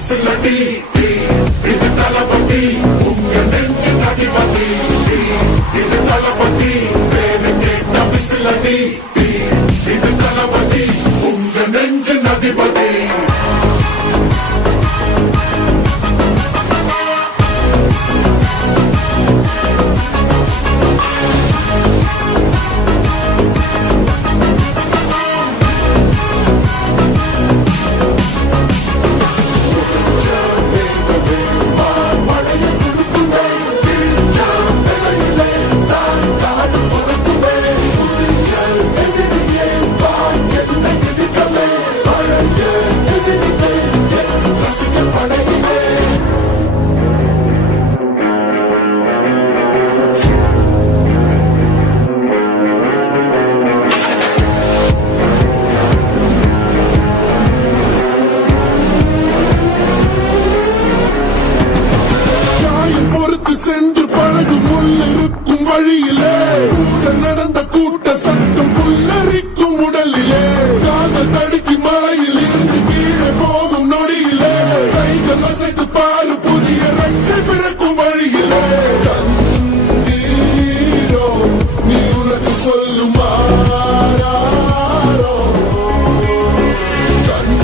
விசிலடி இது தளபதி உங்க நெஞ்சு அதிபதி இது தளபதி பேரு கேட்ட விசிலடி இது தளபதி உங்க நெஞ்சு அதிபதி சென்று பழகும் முள்ளிருக்கும் வழியிலே உடன் நடந்த கூட்ட சத்தம் புல்லரிக்கும் உடலிலே காதல் தடுக்கி மலையில் இருந்து கீழே போகும் நொடியிலே கைகள் அசைத்து பாரு புதிய ரெக்கை பிறக்கும் வழியிலே நீரோ நீ உனக்கு சொல்லுமாறோ கண்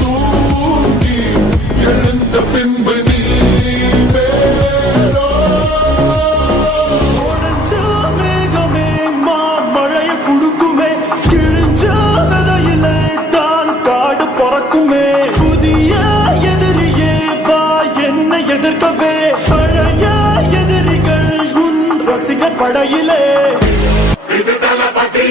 தூங்கி எழுந்த பின்பு எதிர்க்கவே பழைய எதிரிகள் உன் ரசிகர் படையிலே இது தளபதி